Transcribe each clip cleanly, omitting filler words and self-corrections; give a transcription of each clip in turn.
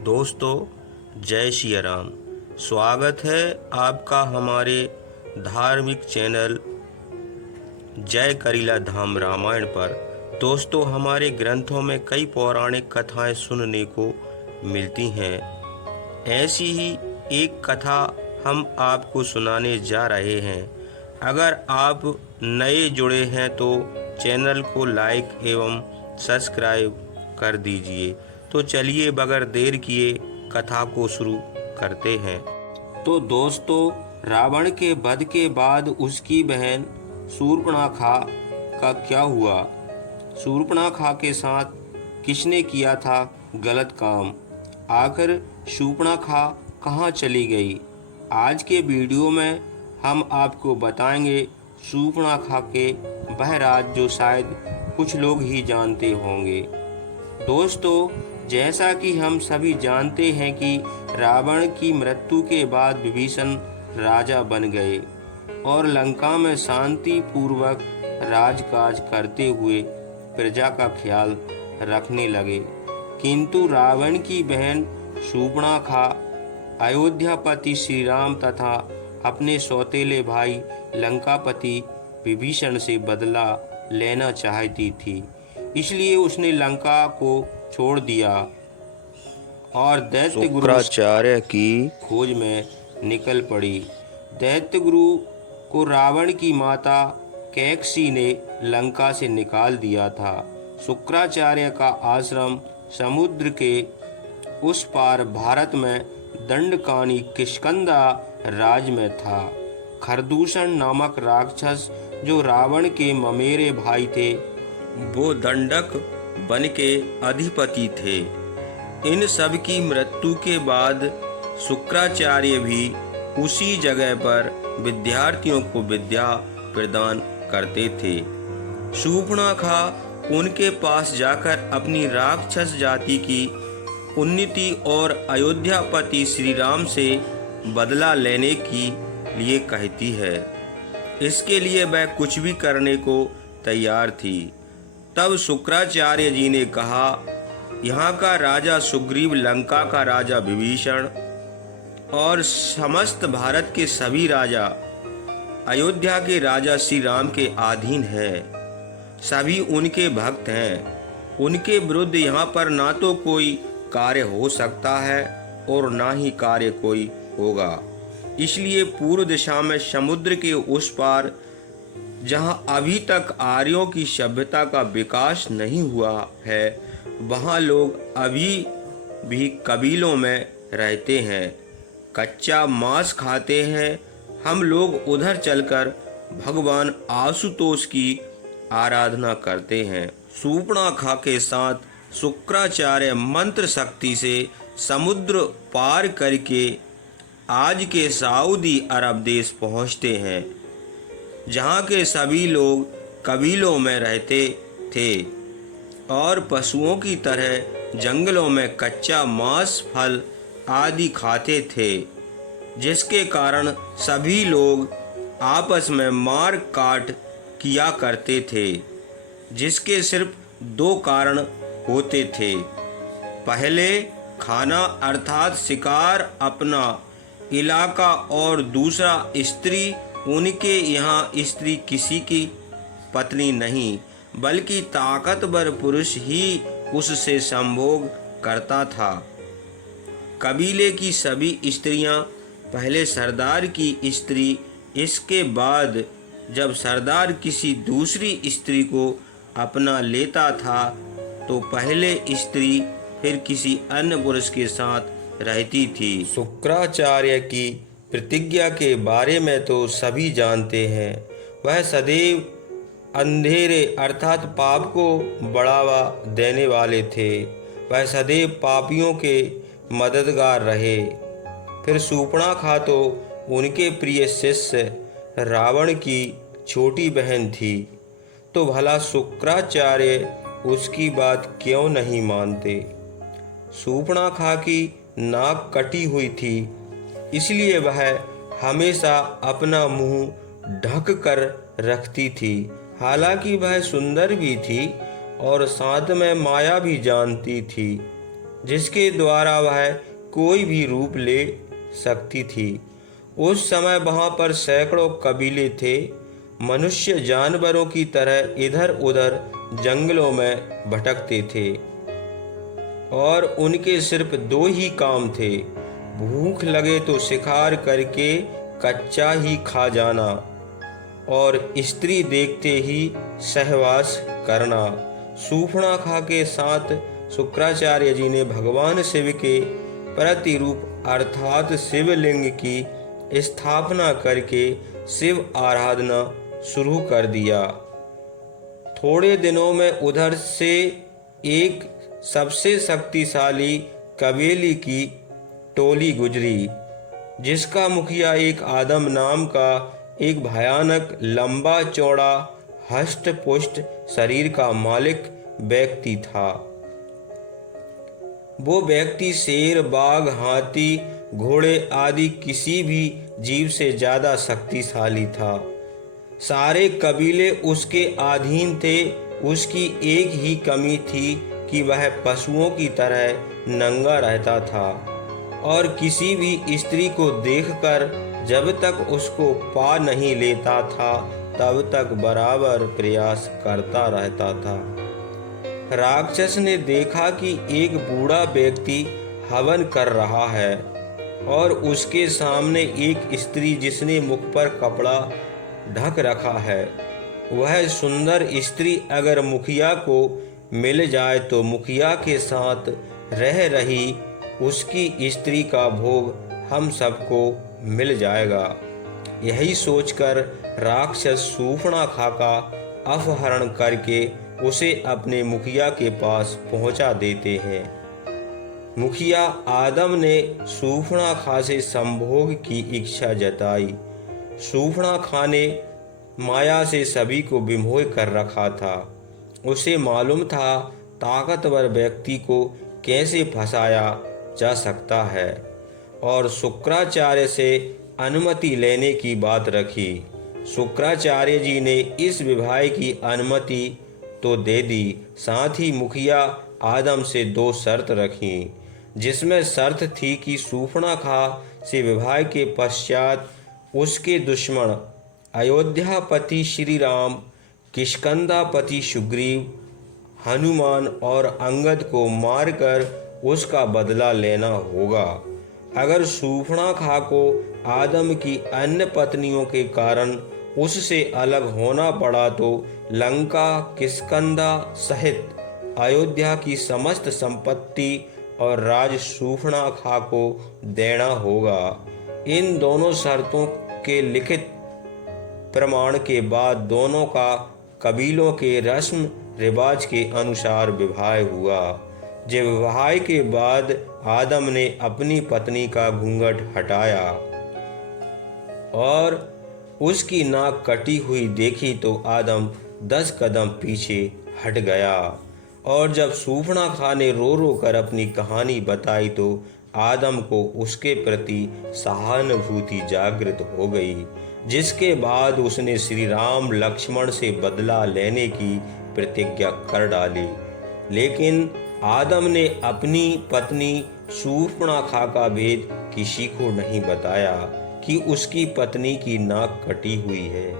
दोस्तों जय श्री राम। स्वागत है आपका हमारे धार्मिक चैनल जय करीला धाम रामायण पर। दोस्तों हमारे ग्रंथों में कई पौराणिक कथाएं सुनने को मिलती हैं। ऐसी ही एक कथा हम आपको सुनाने जा रहे हैं। अगर आप नए जुड़े हैं तो चैनल को लाइक एवं सब्सक्राइब कर दीजिए। तो चलिए बगैर देर किए कथा को शुरू करते हैं। तो दोस्तों रावण के वध के बाद उसकी बहन शूर्पणखा का क्या हुआ, शूर्पणखा के साथ किसने किया था गलत काम, आखिर शूर्पणखा कहाँ चली गई। आज के वीडियो में हम आपको बताएंगे शूर्पणखा के वह राज जो शायद कुछ लोग ही जानते होंगे। दोस्तों जैसा कि हम सभी जानते हैं कि रावण की मृत्यु के बाद विभीषण राजा बन गए और लंका में शांति पूर्वक राजकाज करते हुए प्रजा का ख्याल रखने लगे। किंतु रावण की बहन शूर्पणखा अयोध्यापति श्री राम तथा अपने सौतेले भाई लंकापति विभीषण से बदला लेना चाहती थी, इसलिए उसने लंका को छोड़ दिया और दैत्य गुरु की खोज में निकल पड़ी। दैत्य गुरु को रावण की माता कैकसी ने लंका से निकाल दिया था। शुक्राचार्य का आश्रम समुद्र के उस पार भारत में दंडकानी किष्किंधा राज में था। खरदूषण नामक राक्षस जो रावण के ममेरे भाई थे, वो दंडक वन के अधिपति थे। इन सब की मृत्यु के बाद शुक्राचार्य भी उसी जगह पर विद्यार्थियों को विद्या प्रदान करते थे। शूर्पणखा उनके पास जाकर अपनी राक्षस जाति की उन्नति और अयोध्यापति श्री राम से बदला लेने की लिए कहती है। इसके लिए वह कुछ भी करने को तैयार थी। तब शुक्राचार्य जी ने कहा, यहाँ का राजा सुग्रीव, लंका का राजा विभीषण और समस्त भारत के सभी राजा अयोध्या के राजा श्री राम के अधीन हैं। सभी उनके भक्त हैं। उनके विरुद्ध यहाँ पर ना तो कोई कार्य हो सकता है और ना ही कार्य कोई होगा। इसलिए पूर्व दिशा में समुद्र के उस पार जहां अभी तक आर्यों की सभ्यता का विकास नहीं हुआ है, वहां लोग अभी भी कबीलों में रहते हैं, कच्चा मांस खाते हैं। हम लोग उधर चलकर भगवान आशुतोष की आराधना करते हैं। शूर्पणखा के साथ शुक्राचार्य मंत्र शक्ति से समुद्र पार करके आज के सऊदी अरब देश पहुंचते हैं, जहाँ के सभी लोग कबीलों में रहते थे और पशुओं की तरह जंगलों में कच्चा मांस, फल आदि खाते थे, जिसके कारण सभी लोग आपस में मार काट किया करते थे, जिसके सिर्फ दो कारण होते थे। पहले खाना अर्थात शिकार अपना इलाका, और दूसरा स्त्री। उनके यहाँ स्त्री किसी की पत्नी नहीं बल्कि ताकतवर पुरुष ही उससे संभोग करता था। कबीले की सभी स्त्रियां पहले सरदार की स्त्री, इसके बाद जब सरदार किसी दूसरी स्त्री को अपना लेता था तो पहले स्त्री फिर किसी अन्य पुरुष के साथ रहती थी। शुक्राचार्य की प्रतिज्ञा के बारे में तो सभी जानते हैं। वह सदैव अंधेरे अर्थात पाप को बढ़ावा देने वाले थे। वह सदैव पापियों के मददगार रहे। फिर शूर्पणखा तो उनके प्रिय शिष्य रावण की छोटी बहन थी, तो भला शुक्राचार्य उसकी बात क्यों नहीं मानते। शूर्पणखा की नाक कटी हुई थी, इसलिए वह हमेशा अपना मुंह ढक कर रखती थी। हालांकि वह सुंदर भी थी और साथ में माया भी जानती थी। जिसके द्वारा वह कोई भी रूप ले सकती थी। उस समय वहाँ पर सैकड़ों कबीले थे। मनुष्य जानवरों की तरह इधर उधर जंगलों में भटकते थे और उनके सिर्फ दो ही काम थे, भूख लगे तो शिकार करके कच्चा ही खा जाना और स्त्री देखते ही सहवास करना। शूर्पणखा के साथ शुक्राचार्य जी ने भगवान शिव के प्रतिरूप अर्थात शिवलिंग की स्थापना करके शिव आराधना शुरू कर दिया। थोड़े दिनों में उधर से एक सबसे शक्तिशाली कबीले की टोली गुजरी, जिसका मुखिया एक आदम नाम का एक भयानक लंबा चौड़ा हष्ट पुष्ट शरीर का मालिक व्यक्ति था। वो व्यक्ति शेर, बाघ, हाथी, घोड़े आदि किसी भी जीव से ज्यादा शक्तिशाली था। सारे कबीले उसके अधीन थे। उसकी एक ही कमी थी कि वह पशुओं की तरह नंगा रहता था और किसी भी स्त्री को देखकर जब तक उसको पा नहीं लेता था तब तक बराबर प्रयास करता रहता था। राक्षस ने देखा कि एक बूढ़ा व्यक्ति हवन कर रहा है और उसके सामने एक स्त्री जिसने मुख पर कपड़ा ढक रखा है। वह सुंदर स्त्री अगर मुखिया को मिल जाए तो मुखिया के साथ रह रही उसकी स्त्री का भोग हम सबको मिल जाएगा। यही सोचकर राक्षस शूर्पणखा का अपहरण करके उसे अपने मुखिया के पास पहुंचा देते हैं। मुखिया आदम ने शूर्पणखा से संभोग की इच्छा जताई। शूर्पणखा ने माया से सभी को विमोह कर रखा था। उसे मालूम था ताकतवर व्यक्ति को कैसे फंसाया जा सकता है और शुक्राचार्य से अनुमति लेने की बात रखी। शुक्राचार्य जी ने इस विवाह की अनुमति तो दे दी, साथ ही मुखिया आदम से दो शर्त रखी, जिसमें शर्त थी कि शूर्पणखा से विवाह के पश्चात उसके दुश्मन अयोध्यापति श्री राम, किष्किंधापति सुग्रीव, हनुमान और अंगद को मारकर उसका बदला लेना होगा। अगर शूर्पणखा को आदम की अन्य पत्नियों के कारण उससे अलग होना पड़ा तो लंका, किष्किंधा सहित अयोध्या की समस्त संपत्ति और राज शूर्पणखा को देना होगा। इन दोनों शर्तों के लिखित प्रमाण के बाद दोनों का कबीलों के रस्म रिवाज के अनुसार विवाह हुआ। जब विवाह के बाद आदम ने अपनी पत्नी का घूंघट हटाया और उसकी नाक कटी हुई देखी तो आदम 10 कदम पीछे हट गया और जब शूर्पणखा ने रो रो कर अपनी कहानी बताई तो आदम को उसके प्रति सहानुभूति जागृत हो गई, जिसके बाद उसने श्री राम लक्ष्मण से बदला लेने की प्रतिज्ञा कर डाली। लेकिन आदम ने अपनी पत्नी शूर्पणखा का भेद किसी को नहीं बताया कि उसकी पत्नी की नाक कटी हुई है।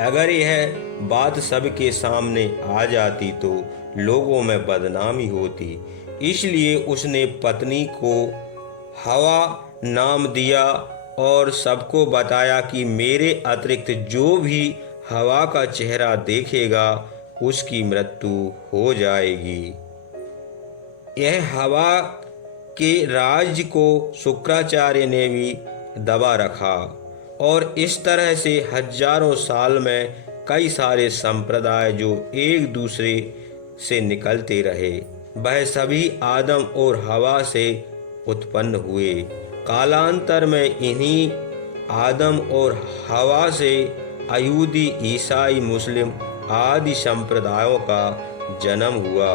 अगर यह बात सबके सामने आ जाती तो लोगों में बदनामी होती, इसलिए उसने पत्नी को हवा नाम दिया और सबको बताया कि मेरे अतिरिक्त जो भी हवा का चेहरा देखेगा उसकी मृत्यु हो जाएगी। यह हवा के राज को शुक्राचार्य ने भी दबा रखा और इस तरह से हजारों साल में कई सारे संप्रदाय जो एक दूसरे से निकलते रहे वह सभी आदम और हवा से उत्पन्न हुए। कालांतर में इन्हीं आदम और हवा से यहूदी, ईसाई, मुस्लिम आदि संप्रदायों का जन्म हुआ।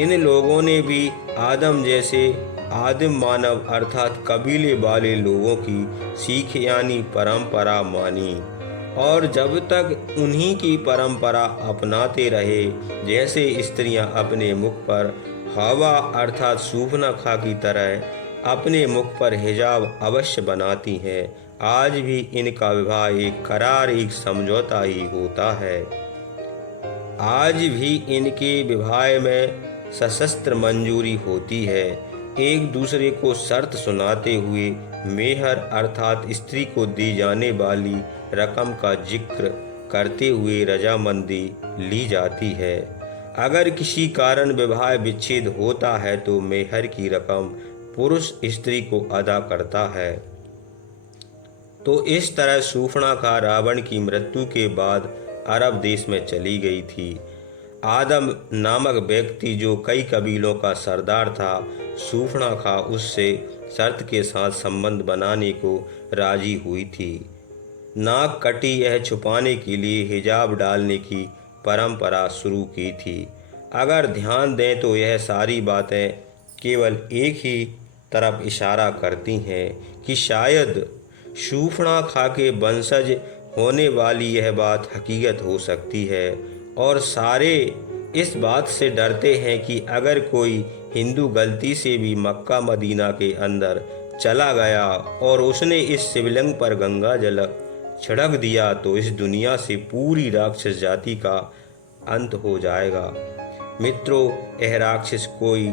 इन लोगों ने भी आदम जैसे आदिम मानव अर्थात कबीले वाले लोगों की सीख यानी परंपरा मानी और जब तक उन्हीं की परंपरा अपनाते रहे, जैसे स्त्रियां अपने मुख पर हवा अर्थात शूर्पणखा की तरह अपने मुख पर हिजाब अवश्य बनाती हैं। आज भी इनका विवाह एक करार, एक समझौता ही होता है। आज भी इनके विवाह में सशस्त्र मंजूरी होती है। एक दूसरे को शर्त सुनाते हुए मेहर अर्थात स्त्री को दी जाने वाली रकम का जिक्र करते हुए रजामंदी ली जाती है। अगर किसी कारण विवाह विच्छेद होता है तो मेहर की रकम पुरुष स्त्री को अदा करता है। तो इस तरह शूर्पणखा रावण की मृत्यु के बाद अरब देश में चली गई थी। आदम नामक व्यक्ति जो कई कबीलों का सरदार था, शूर्पणखा उससे शर्त के साथ संबंध बनाने को राजी हुई थी। नाक कटी यह छुपाने के लिए हिजाब डालने की परंपरा शुरू की थी। अगर ध्यान दें तो यह सारी बातें केवल एक ही तरफ इशारा करती हैं कि शायद शूर्पणखा के वंशज होने वाली यह बात हकीकत हो सकती है। और सारे इस बात से डरते हैं कि अगर कोई हिंदू गलती से भी मक्का मदीना के अंदर चला गया और उसने इस शिवलिंग पर गंगा जल छिड़क दिया तो इस दुनिया से पूरी राक्षस जाति का अंत हो जाएगा। मित्रों, यह राक्षस कोई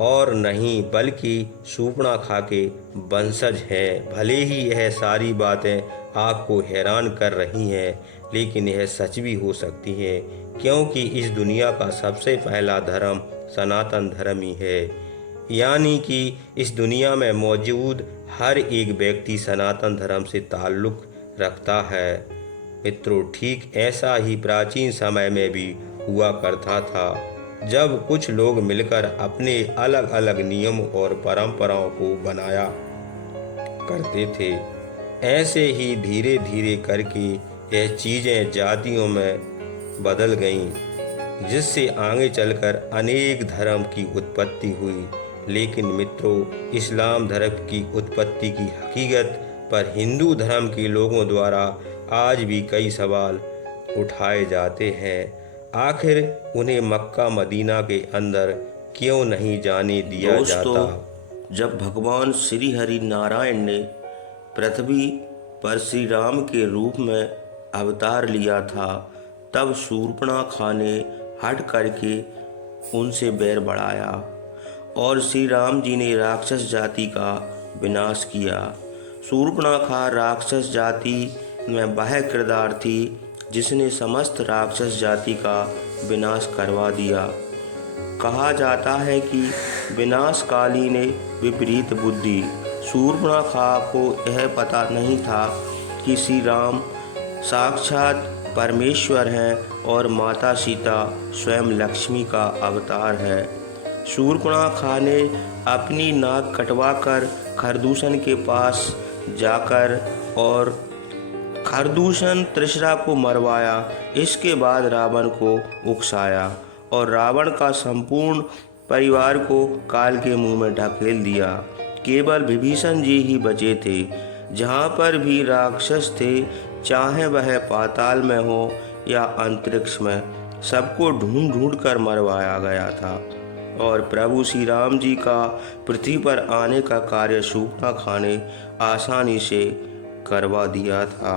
और नहीं बल्कि शूर्पणखा के वंशज हैं। भले ही यह सारी बातें आपको हैरान कर रही हैं, लेकिन यह सच भी हो सकती हैं, क्योंकि इस दुनिया का सबसे पहला धर्म सनातन धर्म ही है। यानी कि इस दुनिया में मौजूद हर एक व्यक्ति सनातन धर्म से ताल्लुक़ रखता है। मित्रों, ठीक ऐसा ही प्राचीन समय में भी हुआ करता था, जब कुछ लोग मिलकर अपने अलग अलग नियम और परंपराओं को बनाया करते थे। ऐसे ही धीरे धीरे करके यह चीज़ें जातियों में बदल गईं, जिससे आगे चलकर अनेक धर्म की उत्पत्ति हुई। लेकिन मित्रों, इस्लाम धर्म की उत्पत्ति की हकीकत पर हिंदू धर्म के लोगों द्वारा आज भी कई सवाल उठाए जाते हैं। आखिर उन्हें मक्का मदीना के अंदर क्यों नहीं जाने दिया जाता? जब भगवान श्री हरि नारायण ने पृथ्वी पर श्री राम के रूप में अवतार लिया था, तब शूर्पणखा ने हट करके उनसे बैर बढ़ाया और श्री राम जी ने राक्षस जाति का विनाश किया। शूर्पणखा राक्षस जाति में वह किरदार थी जिसने समस्त राक्षस जाति का विनाश करवा दिया। कहा जाता है कि विनाशकाली ने विपरीत बुद्धि। शूर्पणखा को यह पता नहीं था कि श्री राम साक्षात परमेश्वर हैं और माता सीता स्वयं लक्ष्मी का अवतार है। शूर्पणखा ने अपनी नाक कटवाकर खरदूषण के पास जाकर और खरदूषण त्रिशरा को मरवाया। इसके बाद रावण को उकसाया और रावण का संपूर्ण परिवार को काल के मुंह में ढकेल दिया। केवल विभीषण जी ही बचे थे। जहाँ पर भी राक्षस थे, चाहे वह पाताल में हो या अंतरिक्ष में, सबको ढूंढ ढूंढ कर मरवाया गया था। और प्रभु श्री राम जी का पृथ्वी पर आने का कार्य शूर्पणखा ने आसानी से करवा दिया था।